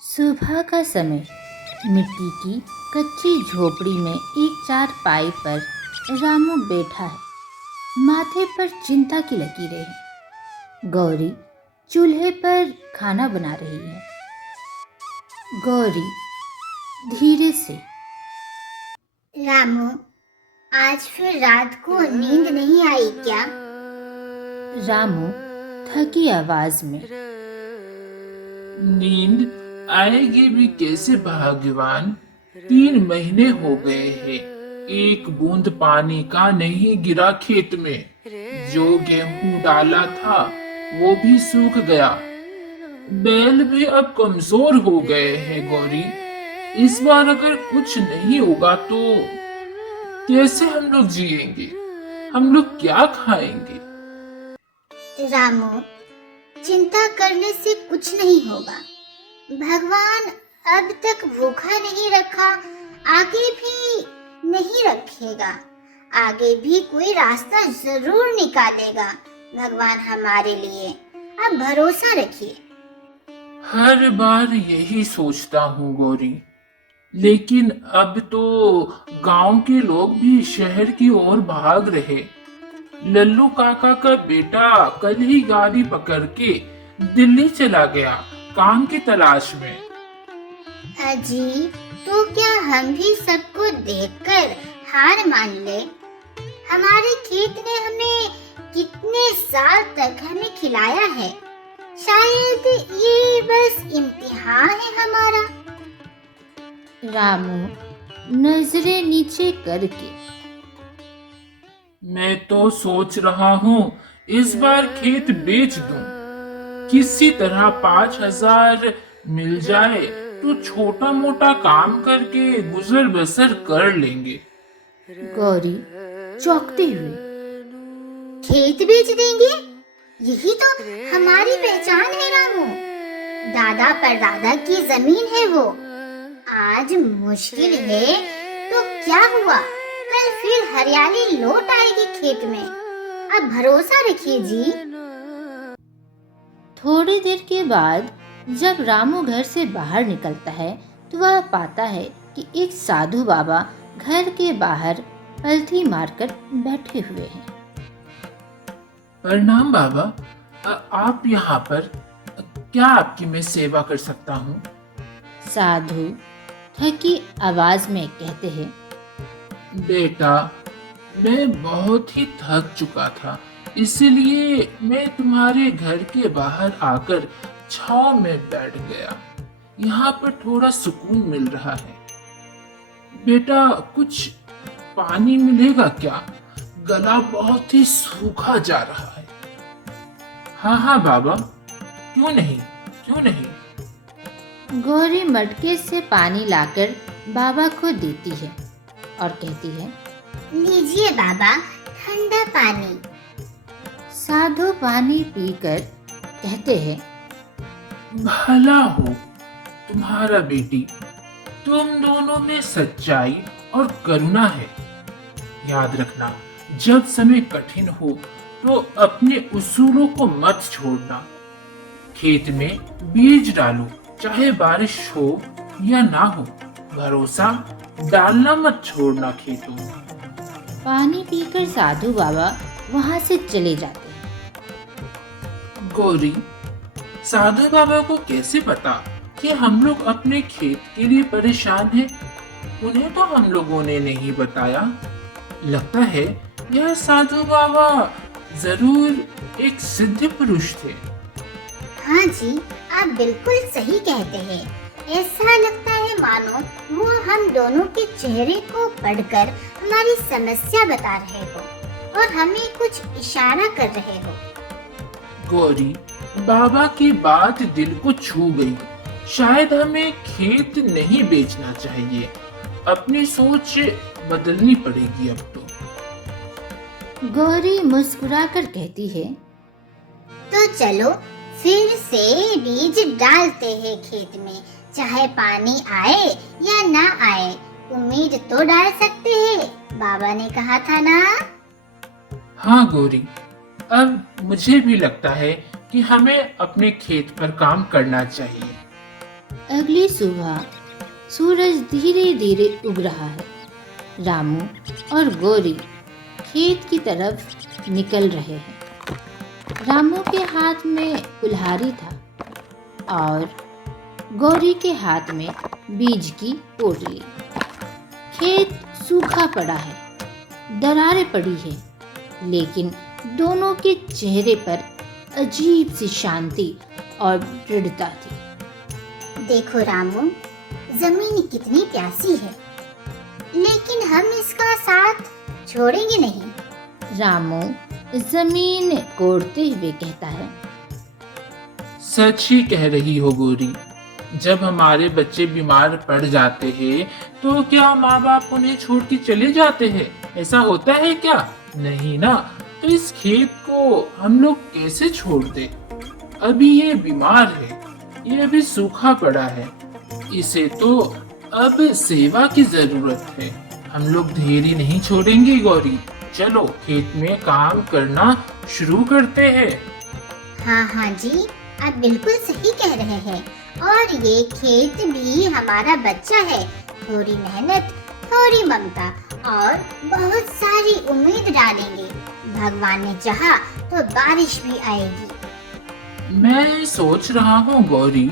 सुबह का समय मिट्टी की कच्ची झोपड़ी में एक चारपाई पर रामू बैठा है। माथे पर चिंता की लकीरें हैं। गौरी चूल्हे पर खाना बना रही है। गौरी धीरे से, रामू, आज फिर रात को नींद नहीं आई क्या? रामू थकी आवाज में, नींद आएगी भी कैसे भगवान। 3 महीने हो गए हैं, एक बूंद पानी का नहीं गिरा खेत में। जो गेहूं डाला था वो भी सूख गया। बैल भी अब कमजोर हो गए हैं गौरी। इस बार अगर कुछ नहीं होगा तो कैसे हम लोग जिएंगे? हम लोग क्या खाएंगे? रामू, चिंता करने से कुछ नहीं होगा। भगवान अब तक भूखा नहीं रखा, आगे भी नहीं रखेगा। आगे भी कोई रास्ता जरूर निकालेगा भगवान हमारे लिए। आप भरोसा रखिए। हर बार यही सोचता हूँ गौरी, लेकिन अब तो गांव के लोग भी शहर की ओर भाग रहे। लल्लू काका का बेटा कल ही गाड़ी पकड़ के दिल्ली चला गया काम की तलाश में। अजी, तो क्या हम भी सबको देखकर हार मान ले? हमारे खेत ने हमें कितने साल तक हमें खिलाया है। शायद ये बस इम्तिहान है हमारा। रामू नजरें नीचे करके, मैं तो सोच रहा हूँ इस बार खेत बेच दूं। किसी तरह 5,000 मिल जाए तो छोटा मोटा काम करके गुजर बसर कर लेंगे। गौरी चौंकते हुए, खेत बेच देंगे? यही तो हमारी पहचान है रामू। दादा परदादा की जमीन है वो। आज मुश्किल है तो क्या हुआ, कल फिर हरियाली लौट आएगी खेत में। आप भरोसा रखिए जी। थोड़ी देर के बाद जब रामू घर से बाहर निकलता है तो वह पाता है कि एक साधु बाबा घर के बाहर पलथी मारकर बैठे हुए हैं। प्रणाम बाबा। आप यहाँ पर, क्या आपकी मैं सेवा कर सकता हूँ? साधु थकी आवाज में कहते हैं, बेटा, मैं बहुत ही थक चुका था, इसलिए मैं तुम्हारे घर के बाहर आकर छांव में बैठ गया। यहाँ पर थोड़ा सुकून मिल रहा है। बेटा, कुछ पानी मिलेगा क्या? गला बहुत ही सूखा जा रहा है। हाँ हाँ बाबा, क्यों नहीं, क्यों नहीं। गौरी मटके से पानी लाकर बाबा को देती है और कहती है, लीजिए बाबा, ठंडा पानी। साधु पानी पीकर कहते हैं, भला हो तुम्हारा बेटी। तुम दोनों में सच्चाई और करुणा है। याद रखना, जब समय कठिन हो तो अपने उसूलों को मत छोड़ना। खेत में बीज डालो, चाहे बारिश हो या ना हो। भरोसा डालना मत छोड़ना खेतों में। पानी पीकर साधु बाबा वहां से चले जाते हैं। गौरी, साधु बाबा को कैसे पता कि हम लोग अपने खेत के लिए परेशान हैं? उन्हें तो हम लोगों ने नहीं बताया। लगता है यह साधु बाबा जरूर एक सिद्ध पुरुष थे। हाँ जी, आप बिल्कुल सही कहते हैं। ऐसा लगता है मानो वो हम दोनों के चेहरे को पढ़कर हमारी समस्या बता रहे हो और हमें कुछ इशारा कर रहे हो। गौरी, बाबा की बात दिल को छू गई। शायद हमें खेत नहीं बेचना चाहिए। अपनी सोच बदलनी पड़ेगी अब तो। गौरी मुस्कुराकर कहती है, तो चलो फिर से बीज डालते हैं खेत में। चाहे पानी आए या ना आए, उम्मीद तो डाल सकते हैं। बाबा ने कहा था ना। हाँ गौरी, अब मुझे भी लगता है कि हमें अपने खेत पर काम करना चाहिए। अगली सुबह सूरज धीरे धीरे उग रहा है। रामू और गौरी खेत की तरफ निकल रहे हैं। रामू के हाथ में कुल्हाड़ी था और गौरी के हाथ में बीज की पोटली। खेत सूखा पड़ा है, दरारें पड़ी है, लेकिन दोनों के चेहरे पर अजीब सी शांति और दृढ़ता थी। देखो रामू, जमीन कितनी प्यासी है, लेकिन हम इसका साथ छोड़ेंगे नहीं। रामू जमीन कोड़ते हुए कहता है। सच ही कह रही हो गौरी। जब हमारे बच्चे बीमार पड़ जाते हैं तो क्या माँ बाप उन्हें छोड़ के चले जाते हैं? ऐसा होता है क्या? नहीं ना। तो इस खेत को हम लोग कैसे छोड़ दे? अभी ये बीमार है, ये अभी सूखा पड़ा है, इसे तो अब सेवा की जरूरत है। हम लोग धैर्य नहीं छोड़ेंगे गौरी। चलो खेत में काम करना शुरू करते हैं। हाँ हाँ जी, आप बिल्कुल सही कह रहे हैं। और ये खेत भी हमारा बच्चा है। थोड़ी मेहनत, थोड़ी ममता और बहुत सारी उम्मीद डालेंगे। भगवान ने चाहा तो बारिश भी आएगी। मैं सोच रहा हूँ गौरी,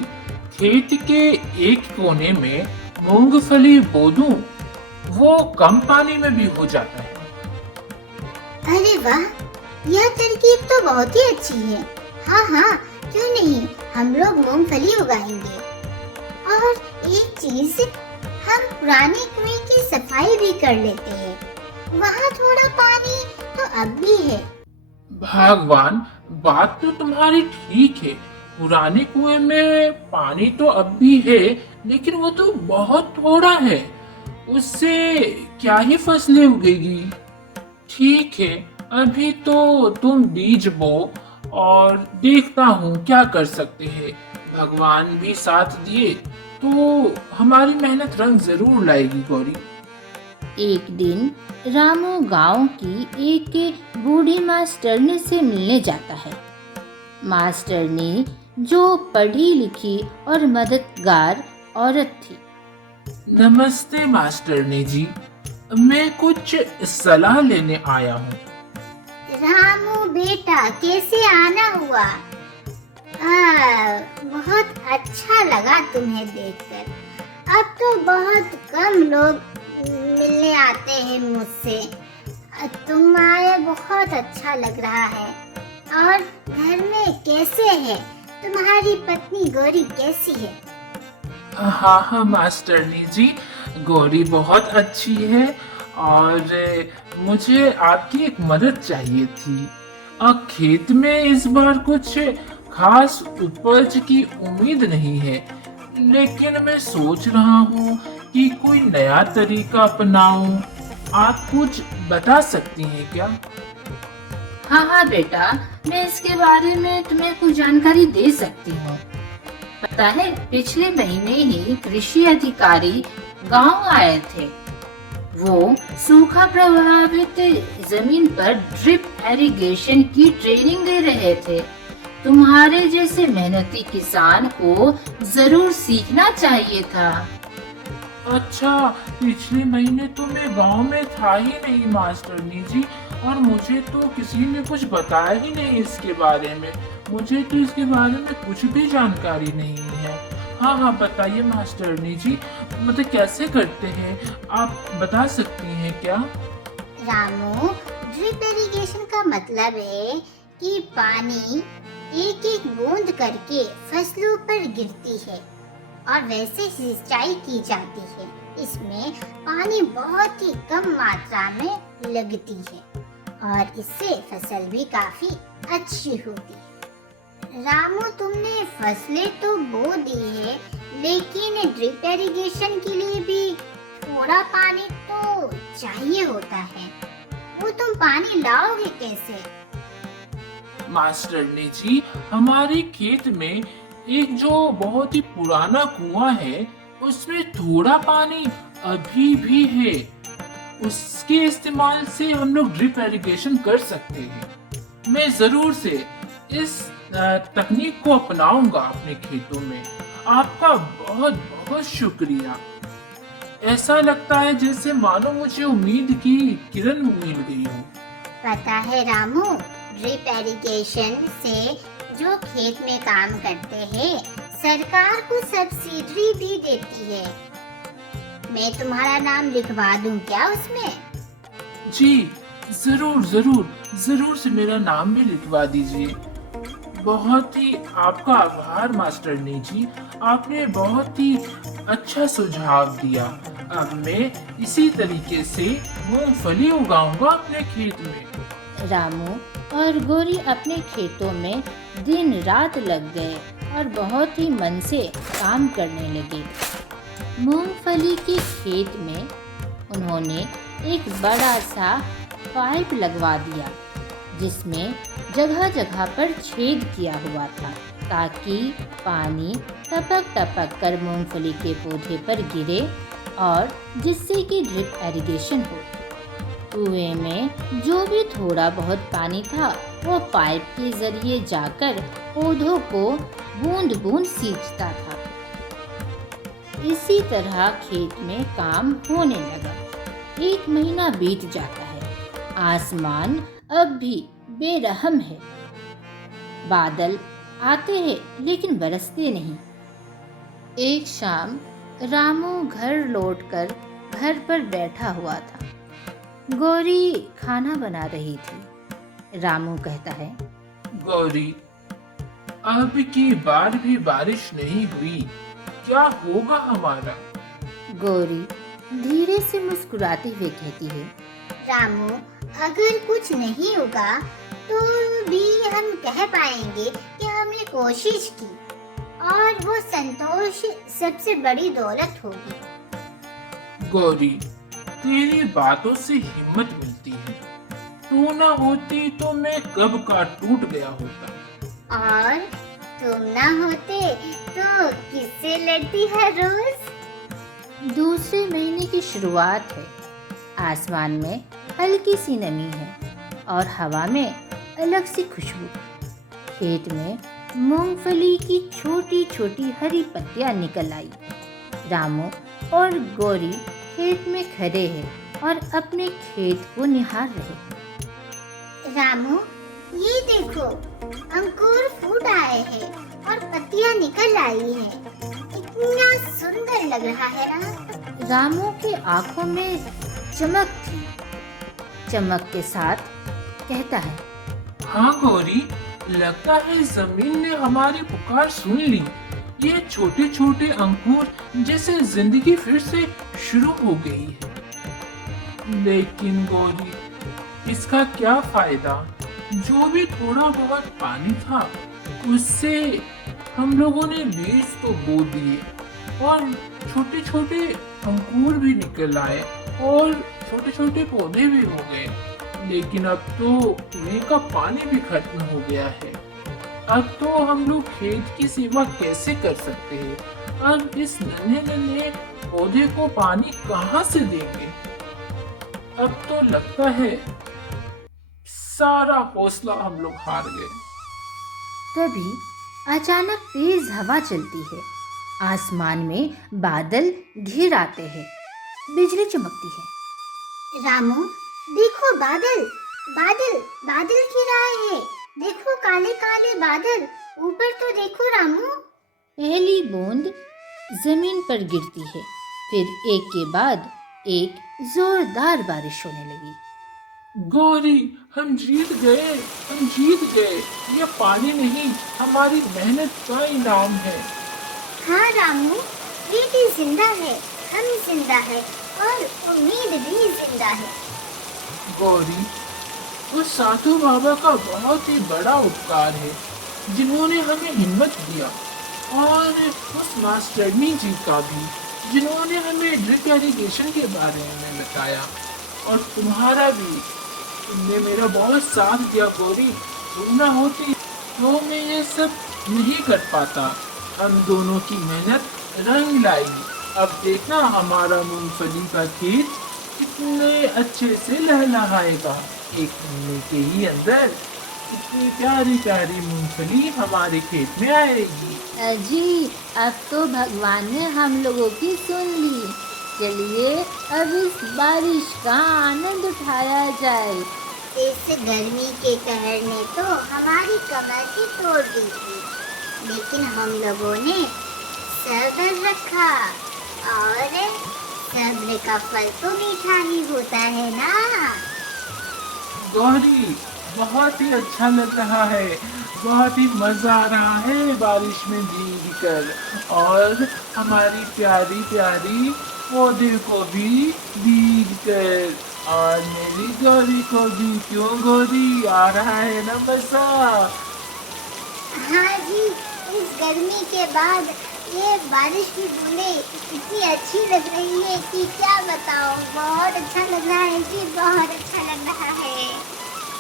खेत के एक कोने में मूंगफली बो दूं, वो कम पानी में भी हो जाता है। अरे वाह, यह तरकीब तो बहुत ही अच्छी है। हाँ हाँ, क्यों नहीं, हम लोग मूंगफली उगाएंगे। और एक चीज, हम पुराने कुएं की सफाई भी कर लेते हैं। वहाँ थोड़ा पानी तो अब भी है। भगवान, बात तो तुम्हारी ठीक है। पुराने कुएं में पानी तो अब भी है, लेकिन वो तो बहुत थोड़ा है। उससे क्या ही फसलें उगेगी। ठीक है, अभी तो तुम बीज बो और देखता हूँ क्या कर सकते हैं। भगवान भी साथ दिए तो हमारी मेहनत रंग जरूर लाएगी गौरी। एक दिन रामू गांव की एक बूढ़ी मास्टरनी से मिलने जाता है। मास्टरनी जो पढ़ी लिखी और मददगार औरत थी। नमस्ते मास्टरनी जी, मैं कुछ सलाह लेने आया हूँ। रामू बेटा, कैसे आना हुआ? बहुत अच्छा लगा तुम्हें देखकर। अब तो बहुत कम लोग मिलने आते हैं मुझसे। तुम आए, बहुत अच्छा लग रहा है। और घर में कैसे है? तुम्हारी पत्नी गौरी कैसी है? हाँ हाँ मास्टरनी जी, गौरी बहुत अच्छी है और मुझे आपकी एक मदद चाहिए थी। खेत में इस बार कुछ खास उपज की उम्मीद नहीं है, लेकिन मैं सोच रहा हूँ कि कोई नया तरीका अपनाऊं। आप कुछ बता सकती हैं क्या? हाँ बेटा, मैं इसके बारे में तुम्हें कुछ जानकारी दे सकती हूँ। पता है, पिछले महीने ही कृषि अधिकारी गांव आए थे। वो सूखा प्रभावित जमीन पर ड्रिप इरिगेशन की ट्रेनिंग दे रहे थे। तुम्हारे जैसे मेहनती किसान को जरूर सीखना चाहिए था। अच्छा, पिछले महीने तो मैं गांव में था ही नहीं मास्टरनी जी, और मुझे तो किसी ने कुछ बताया ही नहीं इसके बारे में। मुझे तो इसके बारे में कुछ भी जानकारी नहीं है। हाँ हाँ, बताइए मास्टरनी जी, मतलब कैसे करते हैं, आप बता सकती हैं क्या? रामू, ड्रिप इरिगेशन का मतलब है कि पानी एक एक बूंद करके फसलों पर गिरती है और वैसे सिंचाई की जाती है। इसमें पानी बहुत ही कम मात्रा में लगती है और इससे फसल भी काफी अच्छी होती है। रामू, तुमने फसलें तो बो दी है, लेकिन ड्रिप इरिगेशन के लिए भी थोड़ा पानी तो चाहिए होता है। वो तुम पानी लाओगे कैसे? मास्टरनी जी, हमारे खेत में एक जो बहुत ही पुराना कुआं है, उसमें थोड़ा पानी अभी भी है। उसके इस्तेमाल से हम लोग ड्रिप इरिगेशन कर सकते हैं। मैं जरूर से इस तकनीक को अपनाऊंगा अपने खेतों में। आपका बहुत बहुत शुक्रिया। ऐसा लगता है जैसे मानो मुझे उम्मीद की किरण मिल गई हो। पता है रामू, ड्रिप इरिगेशन से जो खेत में काम करते हैं, सरकार को सब्सिडी भी देती है। मैं तुम्हारा नाम लिखवा दूं क्या उसमें? जी जरूर जरूर, जरूर से मेरा नाम भी लिखवा दीजिए। बहुत ही आपका आभार मास्टरनी जी, आपने बहुत ही अच्छा सुझाव दिया। अब मैं इसी तरीके से मूंगफली उगाऊंगा अपने खेत में। रामू और गौरी अपने खेतों में दिन रात लग गए और बहुत ही मन से काम करने लगे। मूंगफली के खेत में उन्होंने एक बड़ा सा पाइप लगवा दिया, जिसमें जगह जगह पर छेद किया हुआ था, ताकि पानी टपक टपक कर मूंगफली के पौधे पर गिरे और जिससे कि ड्रिप इरिगेशन हो। कुएं में जो भी थोड़ा बहुत पानी था वो पाइप के जरिए जाकर पौधों को बूंद बूंद सींचता था। इसी तरह खेत में काम होने लगा। 1 महीना बीत जाता है। आसमान अब भी बेरहम है। बादल आते हैं लेकिन बरसते नहीं। एक शाम रामू घर लौटकर घर पर बैठा हुआ था। गौरी खाना बना रही थी। रामू कहता है, गौरी, अब की बार भी बारिश नहीं हुई, क्या होगा हमारा? गौरी धीरे से मुस्कुराते हुए कहती है, रामू, अगर कुछ नहीं होगा तो भी हम कह पाएंगे कि हमने कोशिश की, और वो संतोष सबसे बड़ी दौलत होगी। गौरी, तेरी बातों से हिम्मत मिलती है। तू न होती तो मैं कब का टूट गया होता। और तुम ना होते तो किससे लड़ती हर रोज? दूसरे महीने की शुरुआत है। आसमान में हल्की सी नमी है और हवा में अलग सी खुशबू। खेत में मूंगफली की छोटी छोटी हरी पत्तियां निकल आई। रामू और गौरी खेत में खड़े हैं और अपने खेत को निहार रहे। रामू, ये देखो, अंकुर फूट आए हैं और पत्तियां निकल आई हैं। कितना सुंदर लग रहा है ना? रामू की आंखों में चमक थी। चमक के साथ कहता है, हाँ गौरी, लगता है जमीन ने हमारी पुकार सुन ली। ये छोटे छोटे अंकुर जैसे जिंदगी फिर से शुरू हो गई है। लेकिन गौरी, इसका क्या फायदा? जो भी थोड़ा बहुत पानी था उससे हम लोगों ने बीज तो बो दिए और छोटे छोटे अंकुर भी निकल आए और छोटे छोटे पौधे भी हो गए। लेकिन अब तो कुएं का पानी भी खत्म हो गया है। अब तो हम लोग खेत की सेवा कैसे कर सकते हैं? अब इस नन्हे नन्हे पौधे को पानी कहाँ से देंगे? अब तो लगता है सारा हौसला हम लोग हार गए। तभी अचानक तेज हवा चलती है। आसमान में बादल घिर आते हैं। बिजली चमकती है। रामू, देखो, बादल बादल बादल घिर आए हैं। देखो, काले काले बादल। ऊपर तो देखो रामू। पहली बूंद जमीन पर गिरती है, फिर एक के बाद एक जोरदार बारिश होने लगी। गौरी, हम जीत गए, हम जीत गए। यह पानी नहीं, हमारी मेहनत का इनाम है। हाँ रामू, प्रीति जिंदा है, हम जिंदा है और उम्मीद भी जिंदा है। गौरी, उस साधु बाबा का बहुत ही बड़ा उपकार है जिन्होंने हमें हिम्मत दिया, और उस मास्टरनी जी का भी जिन्होंने हमें ड्रिप इरिगेशन के बारे में बताया, और तुम्हारा भी, तुमने मेरा बहुत साथ दिया गौरी। तुम ना होती तो मैं ये सब नहीं कर पाता। हम दोनों की मेहनत रंग लाई। अब देखना हमारा मूंगफली का खेत कितने अच्छे से लहलहाएगा। 1 महीने के ही अंदर इतनी प्यारी प्यारी मूंगफली हमारे खेत में आएगी। अजी, अब तो भगवान ने हम लोगों की सुन ली। चलिए अब इस बारिश का आनंद उठाया जाए। इस गर्मी के कहर ने तो हमारी कमर ही तोड़ दी थी, लेकिन हम लोगों ने सब्र रखा, और सब्र का फल तो मीठा ही होता है ना। गौरी, बहुत ही अच्छा लग रहा है, बहुत ही मजा आ रहा है बारिश में भीग कर, और हमारी प्यारी प्यारी पौधे को भी भीग कर, और मेरी गौरी को भी। क्यों गौरी, आ रहा है ना मजा? हाँ जी, इस गर्मी के बाद ये बारिश की बूंदें इतनी अच्छी लग रही है कि क्या बताऊं। बहुत अच्छा लग रहा है जी, बहुत अच्छा लग रहा है।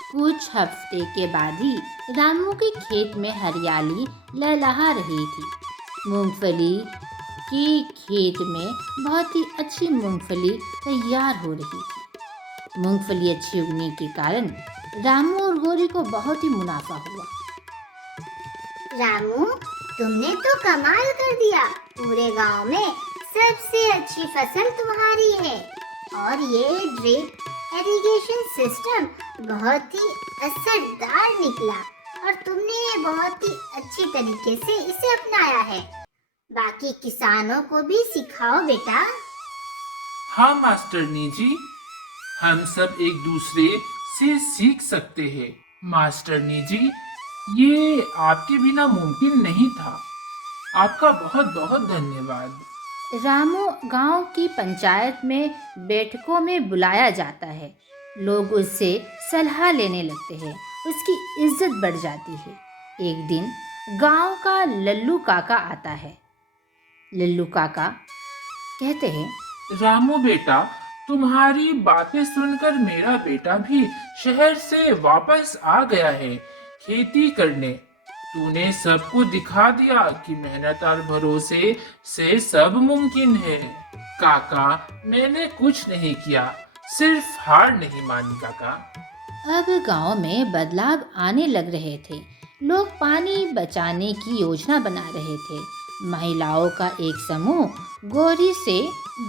कुछ हफ्ते के बाद ही रामू के खेत में हरियाली लहलहा रही थी। मूंगफली के खेत में बहुत ही अच्छी मूंगफली तैयार हो रही थी। मूंगफली अच्छी उगने के कारण रामू और गौरी को बहुत ही मुनाफा हुआ। रामू, तुमने तो कमाल कर दिया। पूरे गांव में सबसे अच्छी फसल तुम्हारी है, और ये ड्रिप इरिगेशन सिस्टम बहुत ही असरदार निकला, और तुमने बहुत ही अच्छी तरीके से इसे अपनाया है। बाकी किसानों को भी सिखाओ बेटा। हाँ मास्टरनी जी, हम सब एक दूसरे से सीख सकते हैं। मास्टरनी जी, ये आपके बिना मुमकिन नहीं था। आपका बहुत बहुत धन्यवाद। रामू गांव की पंचायत में बैठकों में बुलाया जाता है। लोग उससे सलाह लेने लगते हैं, उसकी इज्जत बढ़ जाती है। एक दिन गांव का लल्लू काका आता है। लल्लू काका कहते हैं, रामू बेटा, तुम्हारी बातें सुनकर मेरा बेटा भी शहर से वापस आ गया है खेती करने। तूने सबको दिखा दिया कि मेहनत और भरोसे से सब मुमकिन है। काका, मैंने कुछ नहीं किया, सिर्फ हार नहीं मानी काका। अब गांव में बदलाव आने लग रहे थे। लोग पानी बचाने की योजना बना रहे थे। महिलाओं का एक समूह गौरी से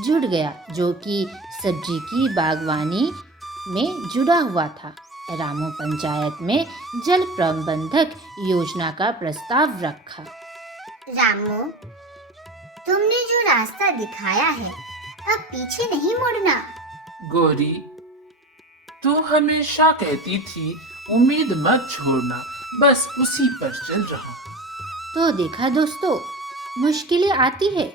जुड़ गया, जो कि सब्जी की बागवानी में जुड़ा हुआ था। रामू पंचायत में जल प्रबंधक योजना का प्रस्ताव रखा। रामू, तुमने जो रास्ता दिखाया है, अब पीछे नहीं मुड़ना। गौरी, तू हमेशा कहती थी उम्मीद मत छोड़ना, बस उसी पर चल रहा। तो देखा दोस्तों, मुश्किलें आती है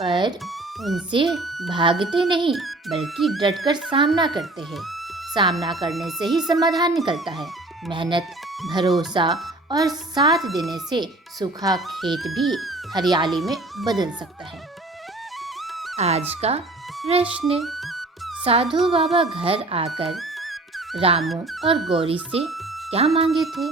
पर उनसे भागते नहीं, बल्कि डटकर सामना करते हैं। सामना करने से ही समाधान निकलता है। मेहनत, भरोसा और साथ देने से सूखा खेत भी हरियाली में बदल सकता है। आज का प्रश्न, साधु बाबा घर आकर रामू और गौरी से क्या मांगे थे?